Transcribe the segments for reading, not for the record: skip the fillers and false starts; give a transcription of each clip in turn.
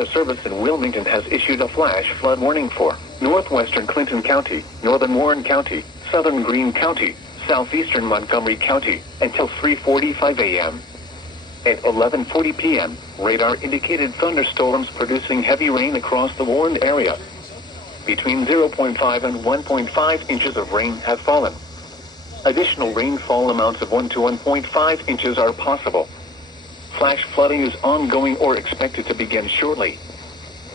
Weather Service in Wilmington has issued a flash flood warning for Northwestern Clinton County, Northern Warren County, Southern Greene County, Southeastern Montgomery County, until 3:45 a.m. At 11:40 p.m., radar indicated thunderstorms producing heavy rain across the warned area. Between 0.5 and 1.5 inches of rain have fallen. Additional rainfall amounts of 1 to 1.5 inches are possible. Flash flooding is ongoing or expected to begin shortly.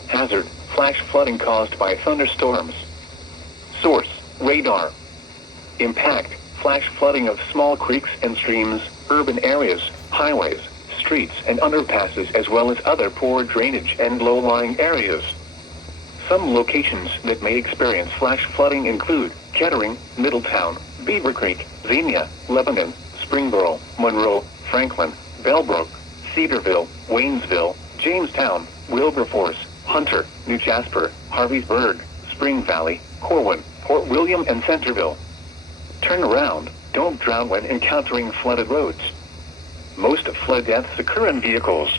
Hazard: flash flooding caused by thunderstorms. Source: radar. Impact: flash flooding of small creeks and streams, urban areas, highways, streets and underpasses, as well as other poor drainage and low-lying areas. Some locations that may experience flash flooding include Kettering, Middletown, Beaver Creek, Xenia, Lebanon, Springboro, Monroe, Franklin, Bellbrook, Cedarville, Waynesville, Jamestown, Wilberforce, Hunter, New Jasper, Harveysburg, Spring Valley, Corwin, Port William and Centerville. Turn around, don't drown when encountering flooded roads. Most flood deaths occur in vehicles.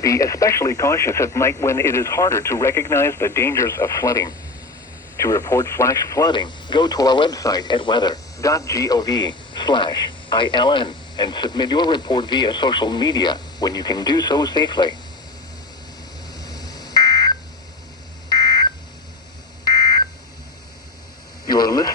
Be especially cautious at night when it is harder to recognize the dangers of flooding. To report flash flooding, go to our website at weather.gov/ILN and submit your report via social media when you can do so safely. You are listening